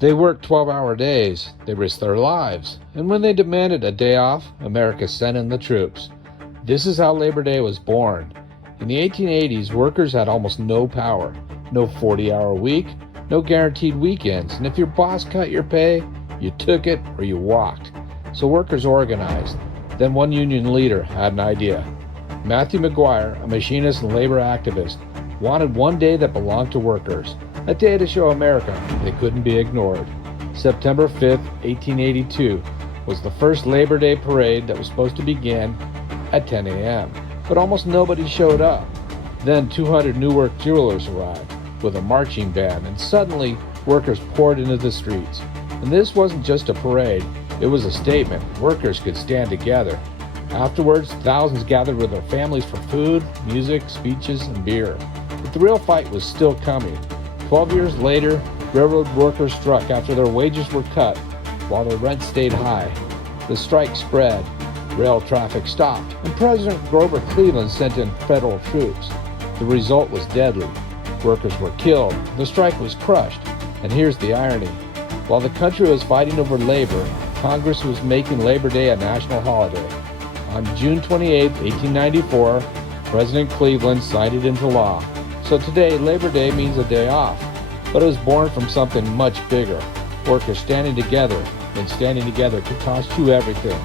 They worked 12-hour days, they risked their lives, and when they demanded a day off, America sent in the troops. This is how Labor Day was born. In the 1880s, workers had almost no power, no 40-hour week, no guaranteed weekends, and if your boss cut your pay, you took it or you walked. So workers organized. Then one union leader had an idea. Matthew McGuire, a machinist and labor activist, wanted one day that belonged to workers, a day to show America they couldn't be ignored. September 5th, 1882 was the first Labor Day parade that was supposed to begin at 10 a.m., but almost nobody showed up. Then 200 Newark jewelers arrived with a marching band, and suddenly workers poured into the streets. And this wasn't just a parade, it was a statement. Workers could stand together. Afterwards, thousands gathered with their families for food, music, speeches, and beer. But the real fight was still coming. 12 years later, railroad workers struck after their wages were cut while their rent stayed high. The strike spread, rail traffic stopped, and President Grover Cleveland sent in federal troops. The result was deadly. Workers were killed, the strike was crushed, and here's the irony. While the country was fighting over labor, Congress was making Labor Day a national holiday. On June 28, 1894, President Cleveland signed it into law. So today, Labor Day means a day off, but it was born from something much bigger. Workers standing together, and standing together could cost you everything.